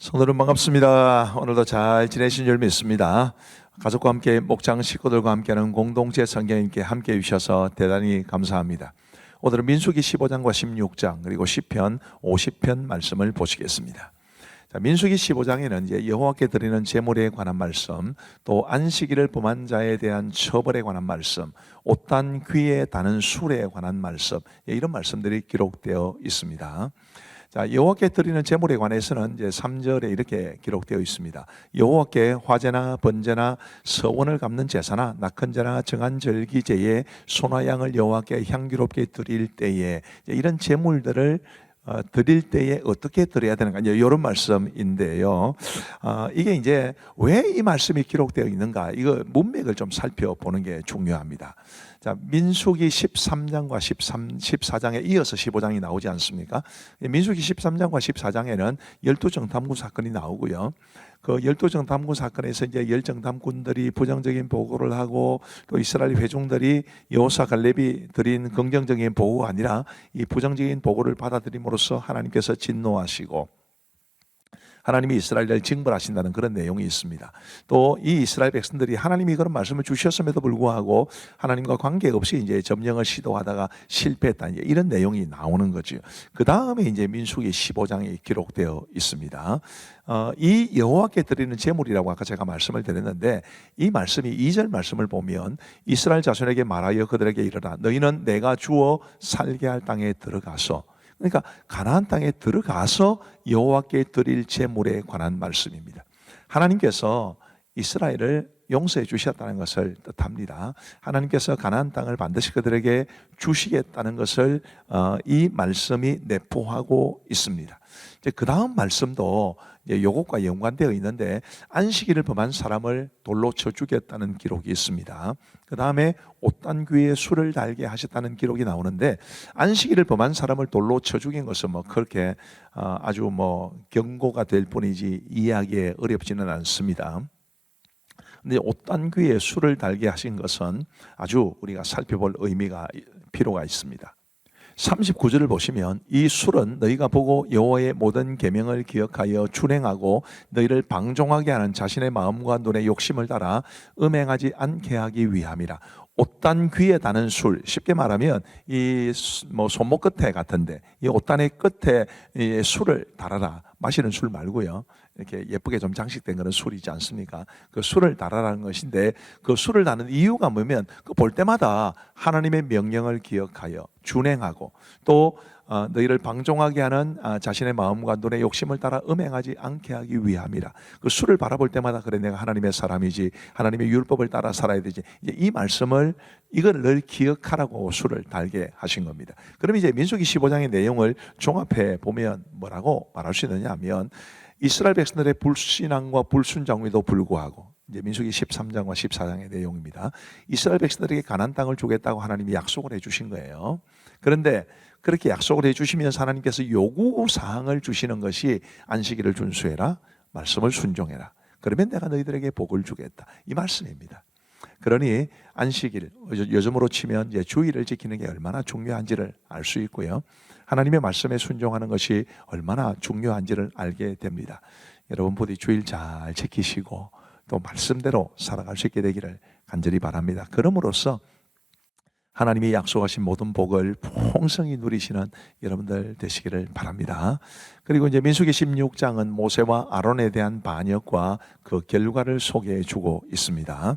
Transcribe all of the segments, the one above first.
성도님 반갑습니다. 오늘도 잘 지내신 줄 믿습니다. 가족과 함께 목장 식구들과 함께하는 공동체 성경님께 함께 해주셔서 대단히 감사합니다. 오늘은 민수기 15장과 16장 그리고 시편 50편 말씀을 보시겠습니다. 자, 민수기 15장에는 이제 여호와께 드리는 제물에 관한 말씀, 또 안식일을 범한 자에 대한 처벌에 관한 말씀, 옷단 귀에 다는 술에 관한 말씀, 이런 말씀들이 기록되어 있습니다. 자, 여호와께 드리는 제물에 관해서는 이제 3절에 이렇게 기록되어 있습니다. 여호와께 화제나 번제나 서원을 갚는 제사나 낙헌제나 정한 절기제에 소나 양을 여호와께 향기롭게 드릴 때에 이런 제물들을 드릴 때에 어떻게 드려야 되는가, 이런 말씀인데요. 이게 이제 왜 이 말씀이 기록되어 있는가, 이거 문맥을 좀 살펴보는 게 중요합니다. 자, 민수기 13장과 14장에 이어서 15장이 나오지 않습니까? 민수기 13장과 14장에는 열두정탐꾼 사건이 나오고요. 그 열두정탐꾼 사건에서 이제 열정탐꾼들이 부정적인 보고를 하고 또 이스라엘 회중들이 여호사 갈렙이 드린 긍정적인 보고가 아니라 이 부정적인 보고를 받아들임으로써 하나님께서 진노하시고 하나님이 이스라엘을 징벌하신다는 그런 내용이 있습니다. 또 이 이스라엘 백성들이 하나님이 그런 말씀을 주셨음에도 불구하고 하나님과 관계없이 이제 점령을 시도하다가 실패했다, 이런 내용이 나오는 거죠. 그 다음에 이제 민수기 15장에 기록되어 있습니다. 이 여호와께 드리는 제물이라고 아까 제가 말씀을 드렸는데, 이 말씀이 2절 말씀을 보면 이스라엘 자손에게 말하여 그들에게 이르라, 너희는 내가 주어 살게 할 땅에 들어가서, 그러니까 가나안 땅에 들어가서 여호와께 드릴 제물에 관한 말씀입니다. 하나님께서 이스라엘을 용서해 주셨다는 것을 뜻합니다. 하나님께서 가나안 땅을 반드시 그들에게 주시겠다는 것을 이 말씀이 내포하고 있습니다. 이제 그 다음 말씀도 이것과 연관되어 있는데, 안식일을 범한 사람을 돌로 쳐 죽였다는 기록이 있습니다. 그 다음에 옷단 귀에 술을 달게 하셨다는 기록이 나오는데, 안식일을 범한 사람을 돌로 쳐 죽인 것은 그렇게 아주 경고가 될 뿐이지 이해하기에 어렵지는 않습니다. 근데 옷단 귀에 술을 달게 하신 것은 아주 우리가 살펴볼 필요가 있습니다. 39절을 보시면 이 술은 너희가 보고 여호와의 모든 계명을 기억하여 준행하고 너희를 방종하게 하는 자신의 마음과 눈의 욕심을 따라 음행하지 않게 하기 위함이라. 옷단 귀에 다는 술, 쉽게 말하면 이 손목 끝에 같은데 이 옷단의 끝에 이 술을 달아라. 마시는 술 말고요, 이렇게 예쁘게 좀 장식된 그런 술이지 않습니까? 그 술을 달아라는 것인데, 그 술을 다는 이유가 뭐냐면 그 볼 때마다 하나님의 명령을 기억하여 준행하고 또 너희를 방종하게 하는 자신의 마음과 눈의 욕심을 따라 음행하지 않게 하기 위함이라. 그 술을 바라볼 때마다 그래, 내가 하나님의 사람이지, 하나님의 율법을 따라 살아야 되지, 이제 이 말씀을 이걸 늘 기억하라고 술을 달게 하신 겁니다. 그럼 이제 민수기 15장의 내용을 종합해 보면 뭐라고 말할 수 있느냐 하면, 이스라엘 백성들의 불신앙과 불순종에도 불구하고, 이제 민수기 13장과 14장의 내용입니다. 이스라엘 백성들에게 가나안 땅을 주겠다고 하나님이 약속을 해주신 거예요. 그런데 그렇게 약속을 해주시면서 하나님께서 요구사항을 주시는 것이 안식일을 준수해라, 말씀을 순종해라, 그러면 내가 너희들에게 복을 주겠다, 이 말씀입니다. 그러니 안식일, 요즘으로 치면 이제 주일을 지키는 게 얼마나 중요한지를 알 수 있고요, 하나님의 말씀에 순종하는 것이 얼마나 중요한지를 알게 됩니다. 여러분 부디 주일 잘 지키시고 또 말씀대로 살아갈 수 있게 되기를 간절히 바랍니다. 그럼으로써 하나님이 약속하신 모든 복을 풍성히 누리시는 여러분들 되시기를 바랍니다. 그리고 이제 민수기 16장은 모세와 아론에 대한 반역과 그 결과를 소개해 주고 있습니다.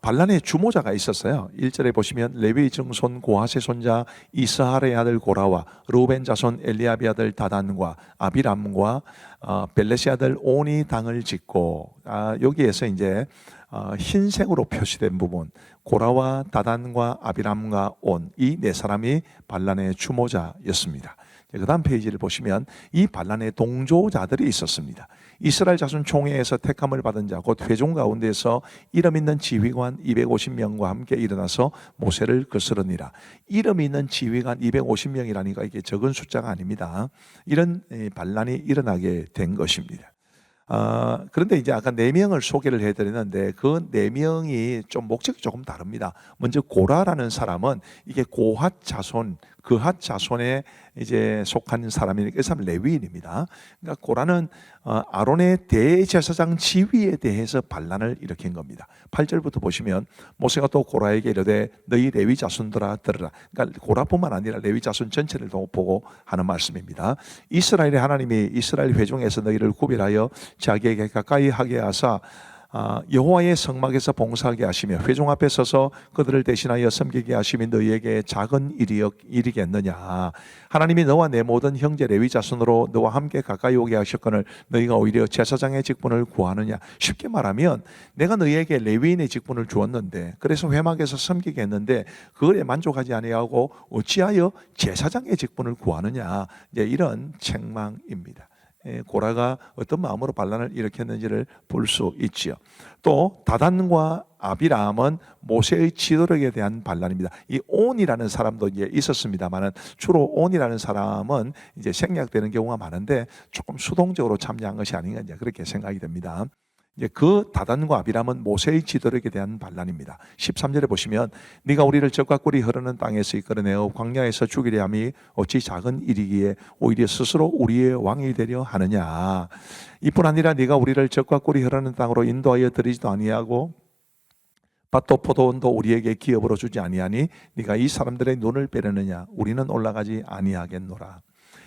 발란의 주모자가 있었어요. 1절에 보시면 레위 증손 고하세 손자 이스하르의 아들 고라와 르우벤 자손 엘리압의 아들 다단과 아비람과 벨렛의 아들 온이 당을 짓고, 여기에서 이제 흰색으로 표시된 부분, 고라와 다단과 아비람과 온, 이 네 사람이 발란의 주모자였습니다. 그 다음 페이지를 보시면 이 발란의 동조자들이 있었습니다. 이스라엘 자손 총회에서 택함을 받은 자 곧 회중 가운데서 이름 있는 지휘관 250명과 함께 일어나서 모세를 거스르니라. 이름 있는 지휘관 250명이라니까 이게 적은 숫자가 아닙니다. 이런 반란이 일어나게 된 것입니다. 그런데 이제 아까 4명을 소개를 해드렸는데 그 4명이 좀 목적이 조금 다릅니다. 먼저 고라라는 사람은 이게 고핫 자손, 그핫 자손에 이제 속한 사람이니까 이 사람 레위인입니다. 그러니까 고라는 아론의 대제사장 지위에 대해서 반란을 일으킨 겁니다. 8절부터 보시면 모세가 또 고라에게 이르되 너희 레위 자손들아 들으라. 그러니까 고라뿐만 아니라 레위 자손 전체를 보고 하는 말씀입니다. 이스라엘의 하나님이 이스라엘 회중에서 너희를 구별하여 자기에게 가까이 하게 하사 여호와의 성막에서 봉사하게 하시며 회중 앞에 서서 그들을 대신하여 섬기게 하심이 너희에게 작은 일이겠느냐. 하나님이 너와 내 모든 형제 레위 자손으로 너와 함께 가까이 오게 하셨거늘 너희가 오히려 제사장의 직분을 구하느냐. 쉽게 말하면 내가 너희에게 레위인의 직분을 주었는데 그래서 회막에서 섬기게 했는데 그거에 만족하지 아니하고 어찌하여 제사장의 직분을 구하느냐. 이제 이런 책망입니다. 고라가 어떤 마음으로 반란을 일으켰는지를 볼 수 있지요. 또 다단과 아비람은 모세의 지도력에 대한 반란입니다. 이 온이라는 사람도 이제 있었습니다만은 주로 온이라는 사람은 이제 생략되는 경우가 많은데 조금 수동적으로 참여한 것이 아닌가 이제 그렇게 생각이 됩니다. 이제 그 다단과 아비람은 모세의 지도력에 대한 반란입니다. 13절에 보시면 네가 우리를 적과 꿀이 흐르는 땅에서 이끌어내어 광야에서 죽이려 함이 어찌 작은 일이기에 오히려 스스로 우리의 왕이 되려 하느냐. 이뿐 아니라 네가 우리를 적과 꿀이 흐르는 땅으로 인도하여 드리지도 아니하고 밭도 포도원도 우리에게 기업으로 주지 아니하니 네가 이 사람들의 눈을 빼려느냐. 우리는 올라가지 아니하겠노라.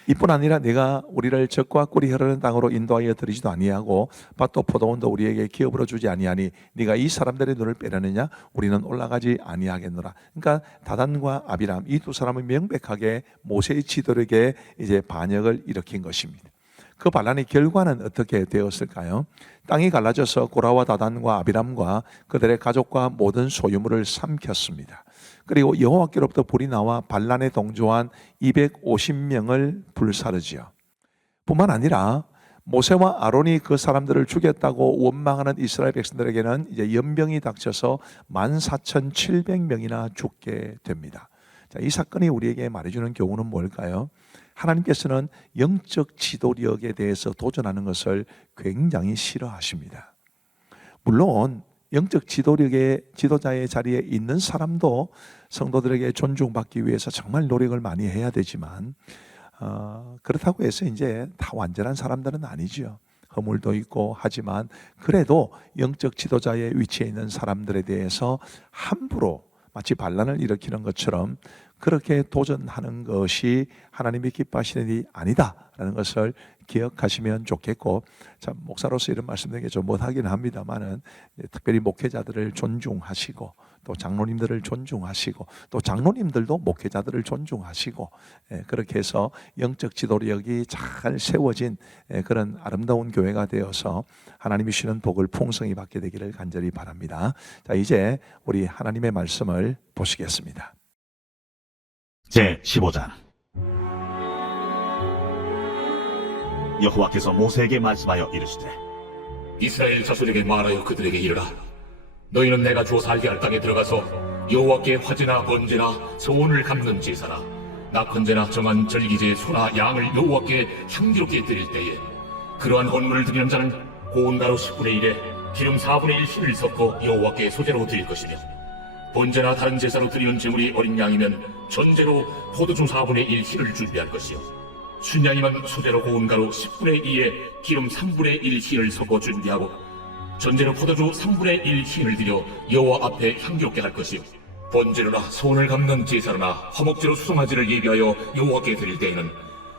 이뿐 아니라 내가 우리를 적과 꿀이 흐르는 땅으로 인도하여 드리지도 아니하고 밭도 포도원도 우리에게 기업으로 주지 아니하니 네가 이 사람들의 눈을 빼려느냐. 우리는 올라가지 아니하겠노라. 그러니까 다단과 아비람 이 두 사람은 명백하게 모세의 지도력에 이제 반역을 일으킨 것입니다. 그 반란의 결과는 어떻게 되었을까요? 땅이 갈라져서 고라와 다단과 아비람과 그들의 가족과 모든 소유물을 삼켰습니다. 그리고 여호와께로부터 불이 나와 반란에 동조한 250명을 불사르지요. 뿐만 아니라 모세와 아론이 그 사람들을 죽였다고 원망하는 이스라엘 백성들에게는 이제 연병이 닥쳐서 14,700명이나 죽게 됩니다. 자, 이 사건이 우리에게 말해주는 교훈은 뭘까요? 하나님께서는 영적 지도력에 대해서 도전하는 것을 굉장히 싫어하십니다. 물론 영적 지도력의 지도자의 자리에 있는 사람도 성도들에게 존중받기 위해서 정말 노력을 많이 해야 되지만 그렇다고 해서 이제 다 완전한 사람들은 아니죠. 허물도 있고 하지만 그래도 영적 지도자의 위치에 있는 사람들에 대해서 함부로 마치 반란을 일으키는 것처럼 그렇게 도전하는 것이 하나님이 기뻐하시는 일이 아니다라는 것을 기억하시면 좋겠고, 참 목사로서 이런 말씀드리기 좀 못하긴 합니다만은 특별히 목회자들을 존중하시고 또 장로님들을 존중하시고 또 장로님들도 목회자들을 존중하시고 그렇게 해서 영적 지도력이 잘 세워진 그런 아름다운 교회가 되어서 하나님이 주시는 복을 풍성히 받게 되기를 간절히 바랍니다. 자, 이제 우리 하나님의 말씀을 보시겠습니다. 제 15장. 여호와께서 모세에게 말씀하여 이르시되 이스라엘 자손에게 말하여 그들에게 이르라. 너희는 내가 주어 살게 할 땅에 들어가서 여호와께 화제나 번제나 소원을 갚는 제사나 낙헌제나 정한 절기제 소나 양을 여호와께 향기롭게 드릴 때에 그러한 헌물을 드리는 자는 고운 가루 10분의 1에 기름 4분의 1 신을 섞어 여호와께 소제로 드릴 것이며, 번제나 다른 제사로 드리는 제물이 어린 양이면 전제로 포도주 4분의 1 신을 준비할 것이요, 순양이면 소제로 고운 가루 10분의 2에 기름 3분의 1 신을 섞어 준비하고 전제로 포도주 3분의 1 신을 드려 여호와 앞에 향기롭게 할 것이요, 번제로나 소원을 갚는 제사로나 화목제로 수송아지를 예비하여 여호와께 드릴 때에는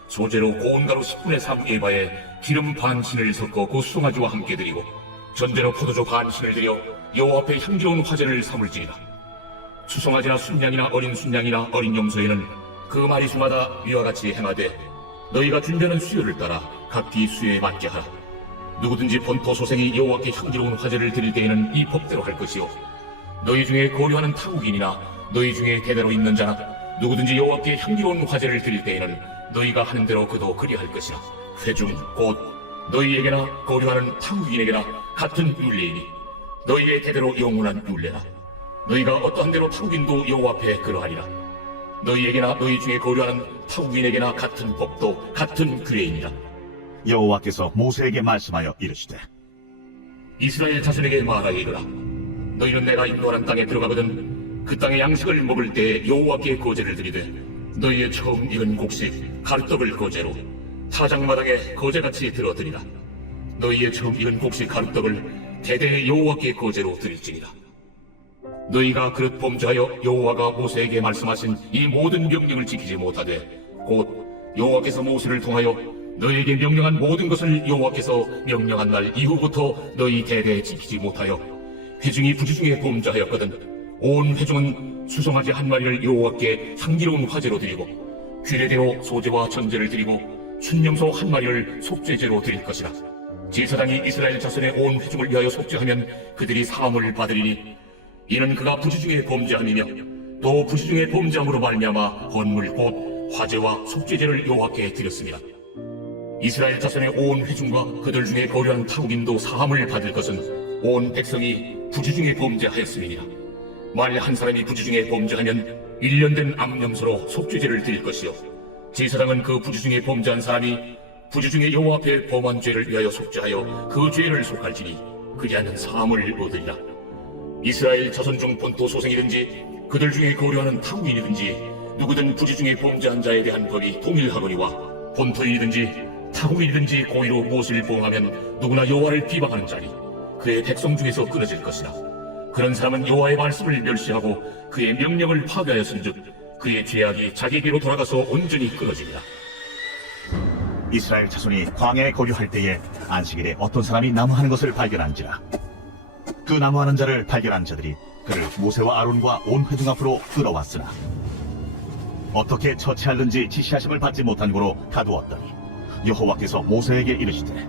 소제로 고운 가루 10분의 3 에바에 기름 반 신을 섞어 그 수송아지와 함께 드리고 전제로 포도주 반 신을 드려 여호와 앞에 향기로운 화제를 삼을지니라. 수송아지나 순양이나 어린 순양이나 어린 염소에는 그 마리수마다 위와 같이 행하되 너희가 준비하는 수요를 따라 각기 수요에 맞게 하라. 누구든지 본토 소생이 여호와께 향기로운 화제를 드릴 때에는 이 법대로 할 것이요, 너희 중에 거류하는 타국인이나 너희 중에 대대로 있는 자나 누구든지 여호와께 향기로운 화제를 드릴 때에는 너희가 하는 대로 그도 그리할 것이라. 회중 곧 너희에게나 거류하는 타국인에게나 같은 율례이니 너희의 대대로 영원한 율례라. 너희가 어떠한 대로 타국인도 여호와 앞에 그러하리라. 너희에게나 너희 중에 거류하는 타국인에게나 같은 법도 같은 규례이니라. 여호와께서 모세에게 말씀하여 이르시되 이스라엘 자손에게 말하여 이르라. 너희는 내가 인도하는 땅에 들어가거든 그 땅의 양식을 먹을 때 여호와께 거제를 드리되 너희의 처음 익은 곡식 가루떡을 거제로 타작마당에 거제같이 들어드리라. 너희의 처음 익은 곡식 가루떡을 대대의 여호와께 거제로 드릴지니라. 너희가 그릇 범죄하여 여호와가 모세에게 말씀하신 이 모든 명령을 지키지 못하되 곧 여호와께서 모세를 통하여 너희에게 명령한 모든 것을 여호와께서 명령한 날 이후부터 너희 대대에 지키지 못하여 회중이 부지중에 범죄하였거든. 온 회중은 수송아지 한 마리를 여호와께 향기로운 화제로 드리고 규례대로 소제와 전제를 드리고 순념소 한 마리를 속죄제로 드릴 것이라. 제사장이 이스라엘 자손의 온 회중을 위하여 속죄하면 그들이 사함을 받으리니 이는 그가 부지중에 범죄함이며 또 부지중에 범죄함으로 말미암아 헌물 곧 화제와 속죄제를 여호와께 드렸습니다. 이스라엘 자손의 온 회중과 그들 중에 거류한 타국인도 사함을 받을 것은 온 백성이 부지중에 범죄하였음이니라. 만일 한 사람이 부지중에 범죄하면 1년 된 암염소로 속죄제를 드릴 것이요 제사장은 그 부지중에 범죄한 사람이 부지중에 여호와 앞에 범한 죄를 위하여 속죄하여 그 죄를 속할지니 그리하면 사함을 얻으리라. 이스라엘 자손 중 본토 소생이든지 그들 중에 거류하는 타국인이든지 누구든 부지중에 범죄한 자에 대한 법이 동일하거니와 본토인이든지 타국인이든지 고의로 무엇을 범하면 누구나 여호와를 비방하는 자니 그의 백성 중에서 끊어질 것이라. 그런 사람은 여호와의 말씀을 멸시하고 그의 명령을 파괴하였은즉 그의 죄악이 자기에게로 돌아가서 온전히 끊어지리라. 이스라엘 자손이 광야에 거류할 때에 안식일에 어떤 사람이 나무하는 것을 발견한지라. 그 나무하는 자를 발견한 자들이 그를 모세와 아론과 온 회중 앞으로 끌어왔으나 어떻게 처치할는지 지시하심을 받지 못한 고로 가두었더니 여호와께서 모세에게 이르시되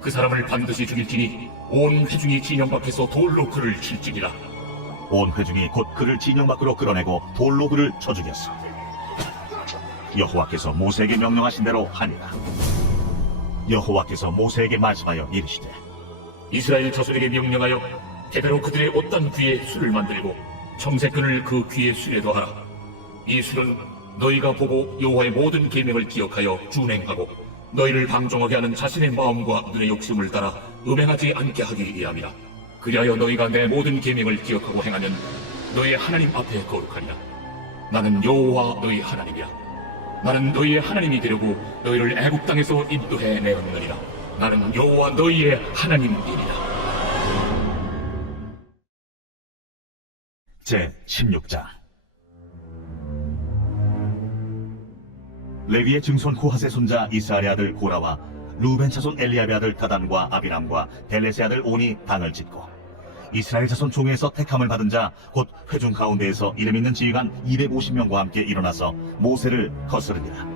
그 사람을 반드시 죽일지니 온 회중이 진영 밖에서 돌로 그를 칠지니라. 온 회중이 곧 그를 진영 밖으로 끌어내고 돌로 그를 쳐 죽였어. 여호와께서 모세에게 명령하신 대로 하니라. 여호와께서 모세에게 말씀하여 이르시되 이스라엘 자손에게 명령하여 대대로 그들의 옷단 귀에 술을 만들고 청색끈을 그 귀에 술에 더하라. 이 술은 너희가 보고 여호와의 모든 계명을 기억하여 준행하고 너희를 방종하게 하는 자신의 마음과 눈의 욕심을 따라 음행하지 않게 하기 위함이라. 그리하여 너희가 내 모든 계명을 기억하고 행하면 너희의 하나님 앞에 거룩하리라. 나는 여호와 너희 하나님이라. 나는 너희의 하나님이 되려고 너희를 애굽 땅에서 인도해 내었느니라. 나는 여호와 너희의 하나님이니라. 제 16장. 레위의 증손 고핫의 손자 이스라엘의 아들 고라와 루벤 차손 엘리압의 아들 다단과 아비람과 델렛의 아들 온이 당을 짓고 이스라엘 자손 총회에서 택함을 받은 자 곧 회중 가운데에서 이름 있는 지휘관 250명과 함께 일어나서 모세를 거스르니라.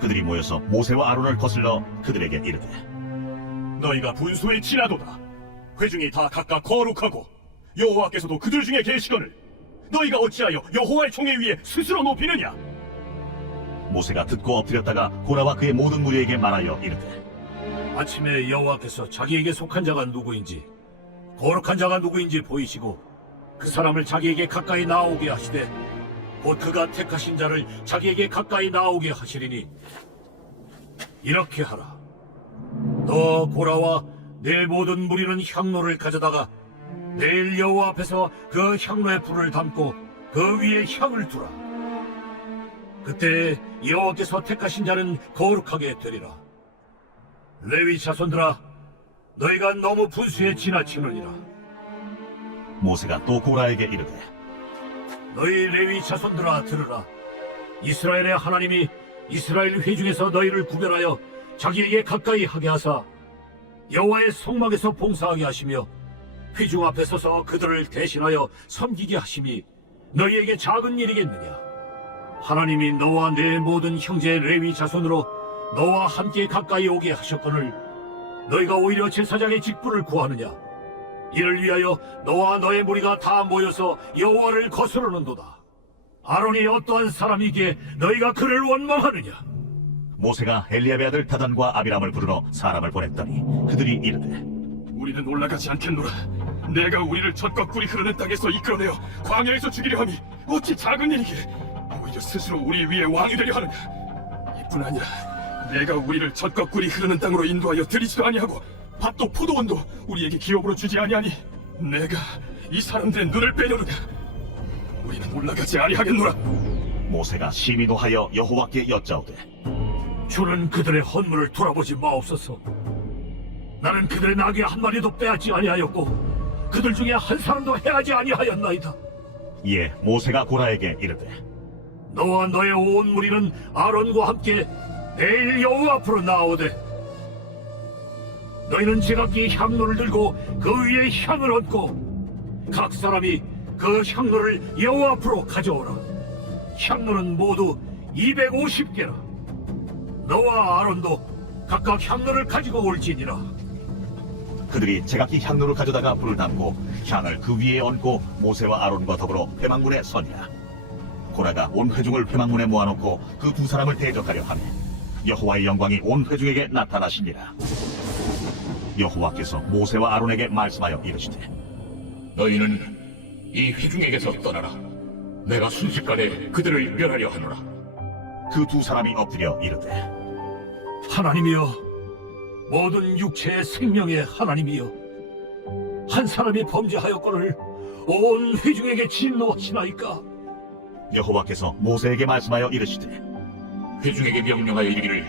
그들이 모여서 모세와 아론을 거슬러 그들에게 이르되 너희가 분수에 지나도다. 회중이 다 각각 거룩하고 여호와께서도 그들 중에 계시거늘 너희가 어찌하여 여호와의 총회 위에 스스로 높이느냐? 모세가 듣고 엎드렸다가 고라와 그의 모든 무리에게 말하여 이르되 아침에 여호와께서 자기에게 속한 자가 누구인지 거룩한 자가 누구인지 보이시고 그 사람을 자기에게 가까이 나오게 하시되 곧 그가 택하신 자를 자기에게 가까이 나오게 하시리니 이렇게 하라. 너 고라와 내 모든 무리는 향로를 가져다가 내일 여호와 앞에서 그 향로에 불을 담고 그 위에 향을 두라. 그때 여호와께서 택하신 자는 거룩하게 되리라. 레위 자손들아, 너희가 너무 분수에 지나치느니라. 모세가 또 고라에게 이르되 너희 레위 자손들아 들으라. 이스라엘의 하나님이 이스라엘 회중에서 너희를 구별하여 자기에게 가까이 하게 하사 여호와의 성막에서 봉사하게 하시며 회중 앞에 서서 그들을 대신하여 섬기게 하심이 너희에게 작은 일이겠느냐? 하나님이 너와 내 모든 형제 레위 자손으로 너와 함께 가까이 오게 하셨거늘 너희가 오히려 제사장의 직분을 구하느냐? 이를 위하여 너와 너의 무리가 다 모여서 여호와를 거스르는도다. 아론이 어떠한 사람이기에 너희가 그를 원망하느냐? 모세가 엘리압의 아들 다단과 아비람을 부르러 사람을 보냈더니 그들이 이르되 우리는 올라가지 않겠노라. 내가 우리를 젖과 꿀이 흐르는 땅에서 이끌어내어 광야에서 죽이려 함이 어찌 작은 일이기에 오히려 스스로 우리 위에 왕이 되려 하느냐? 이뿐 아니라 내가 우리를 젖과 꿀이 흐르는 땅으로 인도하여 들이지도 아니하고 밭도 포도원도 우리에게 기업으로 주지 아니하니 내가 이 사람들의 눈을 빼려느냐? 우리는 올라가지 아니하겠노라. 모세가 심히 노하여 여호와께 여짜오되 주는 그들의 헌물을 돌아보지 마옵소서. 나는 그들의 나귀 한 마리도 빼앗지 아니하였고 그들 중에 한 사람도 해하지 아니하였나이다. 이에 모세가 고라에게 이르되 너와 너의 온 무리는 아론과 함께 내일 여호와 앞으로 나오되 너희는 제각기 향로를 들고 그 위에 향을 얹고 각 사람이 그 향로를 여호와 앞으로 가져오라. 향로는 모두 250개라. 너와 아론도 각각 향로를 가지고 올지니라. 그들이 제각기 향로를 가져다가 불을 담고 향을 그 위에 얹고 모세와 아론과 더불어 회막문에 서니라. 고라가 온 회중을 회막문에 모아놓고 그 두 사람을 대적하려 하며 여호와의 영광이 온 회중에게 나타나시니라. 여호와께서 모세와 아론에게 말씀하여 이르시되 너희는 이 회중에게서 떠나라. 내가 순식간에 그들을 멸하려 하노라. 그 두 사람이 엎드려 이르되 하나님이여, 모든 육체의 생명의 하나님이여, 한 사람이 범죄하였거늘 온 회중에게 진노하시나이까? 여호와께서 모세에게 말씀하여 이르시되 회중에게 명령하여 이르기를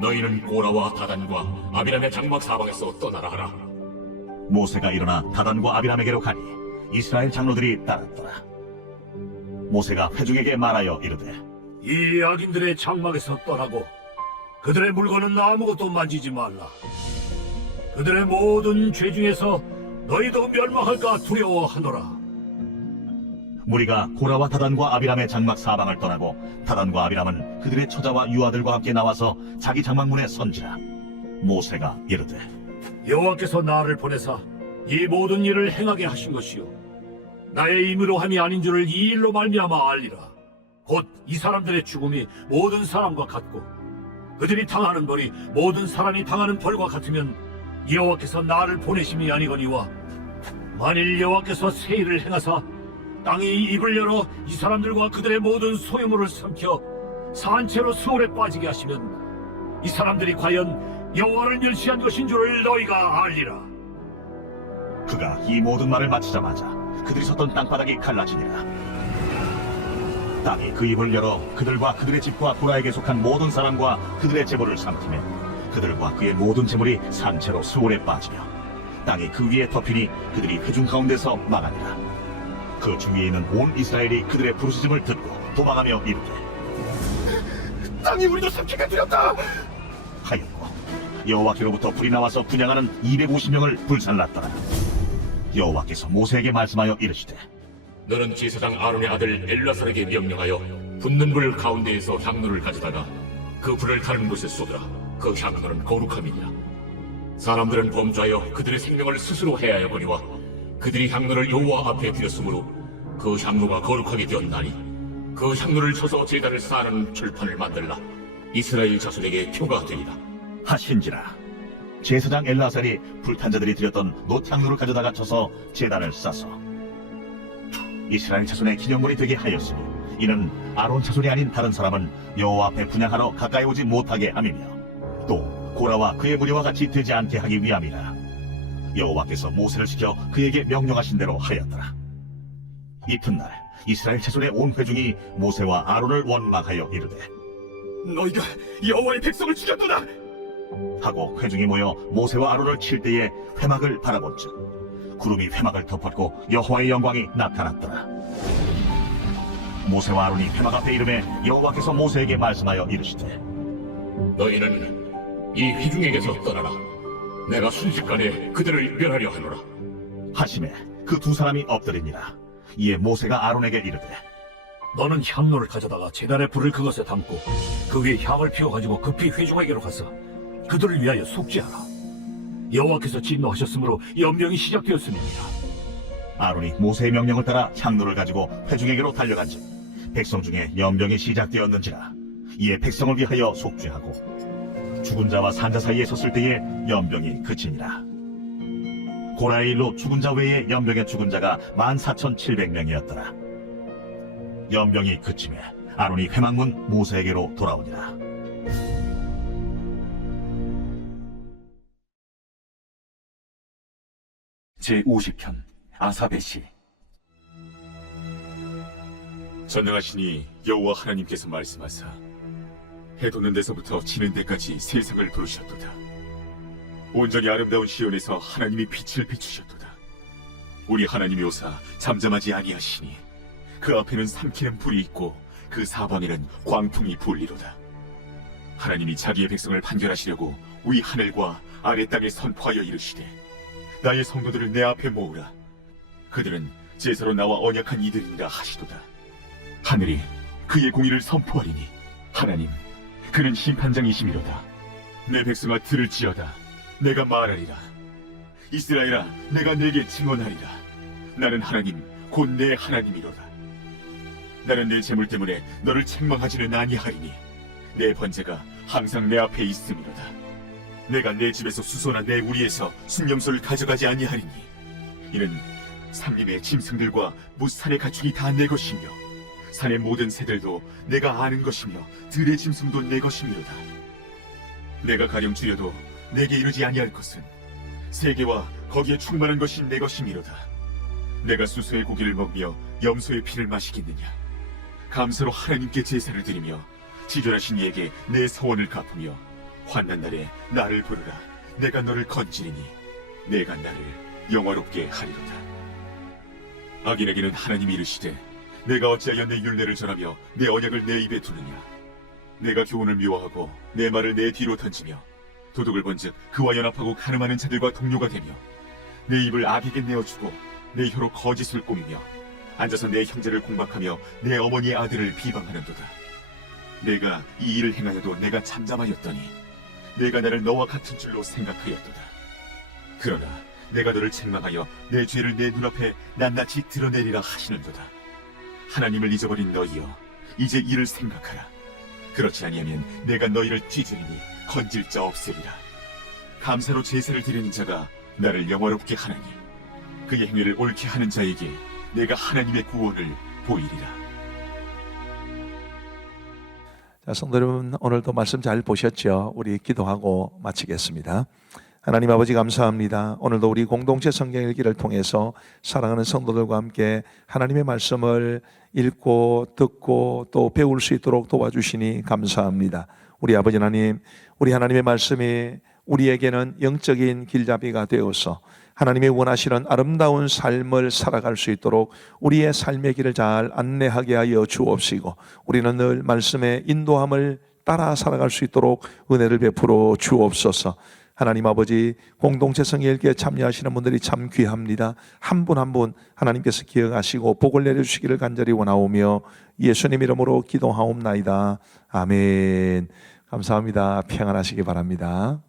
너희는 고라와 다단과 아비람의 장막 사방에서 떠나라 하라. 모세가 일어나 다단과 아비람에게로 가니 이스라엘 장로들이 따랐더라. 모세가 회중에게 말하여 이르되 이 악인들의 장막에서 떠나고 그들의 물건은 아무것도 만지지 말라. 그들의 모든 죄 중에서 너희도 멸망할까 두려워하노라. 무리가 고라와 다단과 아비람의 장막 사방을 떠나고 다단과 아비람은 그들의 처자와 유아들과 함께 나와서 자기 장막문에 선지라. 모세가 이르되 여호와께서 나를 보내사 이 모든 일을 행하게 하신 것이요 나의 임의로 함이 아닌 줄을 이 일로 말미암아 알리라. 곧 이 사람들의 죽음이 모든 사람과 같고 그들이 당하는 벌이 모든 사람이 당하는 벌과 같으면 여호와께서 나를 보내심이 아니거니와 만일 여호와께서 새 일을 행하사 땅이 입을 열어 이 사람들과 그들의 모든 소유물을 삼켜 산채로 수월에 빠지게 하시면 이 사람들이 과연 여호와를 멸시한 것인 줄을 너희가 알리라. 그가 이 모든 말을 마치자마자 그들이 섰던 땅바닥이 갈라지니라. 땅이 그 입을 열어 그들과 그들의 집과 고라에게 속한 모든 사람과 그들의 재물을 삼키며 그들과 그의 모든 재물이 산채로 수월에 빠지며 땅이 그 위에 덮이니 그들이 회중 가운데서 망하니라. 그 주위에 있는 온 이스라엘이 그들의 부르짖음을 듣고 도망하며 이르되 땅이 우리도 삼키게 되었다. 하였고 여호와께로부터 불이 나와서 분양하는 250명을 불살랐더라. 여호와께서 모세에게 말씀하여 이르시되 너는 제사장 아론의 아들 엘라살에게 명령하여 붙는 불 가운데에서 향로를 가져다가 그 불을 다른 곳에 쏟으라. 그 향로는 거룩함이니라. 사람들은 범죄하여 그들의 생명을 스스로 해하여거니와 그들이 향로를 여호와 앞에 드렸으므로 그 향로가 거룩하게 되었나니 그 향로를 쳐서 제단을 쌓는 철판을 만들라. 이스라엘 자손에게 표가 되리라. 하신지라. 제사장 엘라살이 불탄 자들이 드렸던 놋향로를 가져다가 쳐서 제단을 싸서 이스라엘 자손의 기념물이 되게 하였으니 이는 아론 자손이 아닌 다른 사람은 여호와 앞에 분향하러 가까이 오지 못하게 함이며 또 고라와 그의 무리와 같이 되지 않게 하기 위함이라. 여호와께서 모세를 시켜 그에게 명령하신 대로 하였더라. 이튿날 이스라엘 자손의 온 회중이 모세와 아론을 원망하여 이르되 너희가 여호와의 백성을 죽였도다. 하고 회중이 모여 모세와 아론을 칠 때에 회막을 바라본즉 구름이 회막을 덮었고 여호와의 영광이 나타났더라. 모세와 아론이 회막 앞에 이름에 여호와께서 모세에게 말씀하여 이르시되 너희는 이 회중에게서 떠나라. 내가 순식간에 그들을 멸하려 하노라. 하심에 그 두 사람이 엎드리니라. 이에 모세가 아론에게 이르되 너는 향로를 가져다가 제단의 불을 그것에 담고 그 위에 향을 피워가지고 급히 회중에게로 가서 그들을 위하여 속죄하라. 여호와께서 진노하셨으므로 연병이 시작되었음이니라. 아론이 모세의 명령을 따라 향로를 가지고 회중에게로 달려간즉 백성 중에 연병이 시작되었는지라. 이에 백성을 위하여 속죄하고 죽은 자와 산자 사이에 섰을 때에 연병이 그치니라. 고라의 일로 죽은 자 외에 연병에 죽은 자가 14,700명이었더라. 연병이 그치매 아론이 회막문 모세에게로 돌아오니라. 제50편 아사베시. 전능하시니 여호와 하나님께서 말씀하사 해 돋는 데서부터 지는 데까지 세상을 부르셨도다. 온전히 아름다운 시온에서 하나님이 빛을 비추셨도다. 우리 하나님이 오사 잠잠하지 아니하시니 그 앞에는 삼키는 불이 있고 그 사방에는 광풍이 불리로다. 하나님이 자기의 백성을 판결하시려고 위 하늘과 아래 땅에 선포하여 이르시되 나의 성도들을 내 앞에 모으라. 그들은 제사로 나와 언약한 이들이니라 하시도다. 하늘이 그의 공의를 선포하리니 하나님 그는 심판장이시미로다. 내 백성아 들을지어다. 내가 말하리라. 이스라엘아 내가 내게 증언하리라. 나는 하나님 곧 내 하나님이로다. 나는 내 재물 때문에 너를 책망하지는 아니하리니 내 번제가 항상 내 앞에 있음이로다. 내가 내 집에서 수소나 내 우리에서 순념소를 가져가지 아니하리니 이는 산림의 짐승들과 무산의 가축이 다 내 것이며 산의 모든 새들도 내가 아는 것이며 들의 짐승도 내 것이미로다. 내가 가령 줄여도 내게 이르지 아니할 것은 세계와 거기에 충만한 것이 내 것이미로다. 내가 수소의 고기를 먹으며 염소의 피를 마시겠느냐. 감사로 하나님께 제사를 드리며 지존하신 이에게 내 서원을 갚으며 환난 날에 나를 부르라. 내가 너를 건지리니 내가 나를 영화롭게 하리로다. 악인에게는 하나님이 이르시되 내가 어찌하여 내 율례를 전하며 내 언약을 내 입에 두느냐. 내가 교훈을 미워하고 내 말을 내 뒤로 던지며 도둑을 본즉 그와 연합하고 가늠하는 자들과 동료가 되며 내 입을 악에게 내어주고 내 혀로 거짓을 꾸미며 앉아서 내 형제를 공박하며 내 어머니의 아들을 비방하는도다. 내가 이 일을 행하여도 내가 잠잠하였더니 내가 나를 너와 같은 줄로 생각하였도다. 그러나 내가 너를 책망하여 내 죄를 내 눈앞에 낱낱이 드러내리라 하시는도다. 하나님을 잊어버린 너희여 이제 이를 생각하라. 그렇지 아니하면 내가 너희를 찢으리니 건질 자 없으리라. 감사로 제사를 드리는 자가 나를 영화롭게 하나니 그의 행위를 옳게 하는 자에게 내가 하나님의 구원을 보이리라. 자, 성도 여러분, 오늘도 말씀 잘 보셨죠? 우리 기도하고 마치겠습니다. 하나님 아버지 감사합니다. 오늘도 우리 공동체 성경 읽기를 통해서 사랑하는 성도들과 함께 하나님의 말씀을 읽고 듣고 또 배울 수 있도록 도와주시니 감사합니다. 우리 아버지 하나님, 우리 하나님의 말씀이 우리에게는 영적인 길잡이가 되어서 하나님이 원하시는 아름다운 삶을 살아갈 수 있도록 우리의 삶의 길을 잘 안내하게 하여 주옵시고 우리는 늘 말씀의 인도함을 따라 살아갈 수 있도록 은혜를 베풀어 주옵소서. 하나님 아버지, 공동체 성경읽기에 참여하시는 분들이 참 귀합니다. 한 분 한 분 하나님께서 기억하시고 복을 내려주시기를 간절히 원하오며 예수님 이름으로 기도하옵나이다. 아멘. 감사합니다. 평안하시기 바랍니다.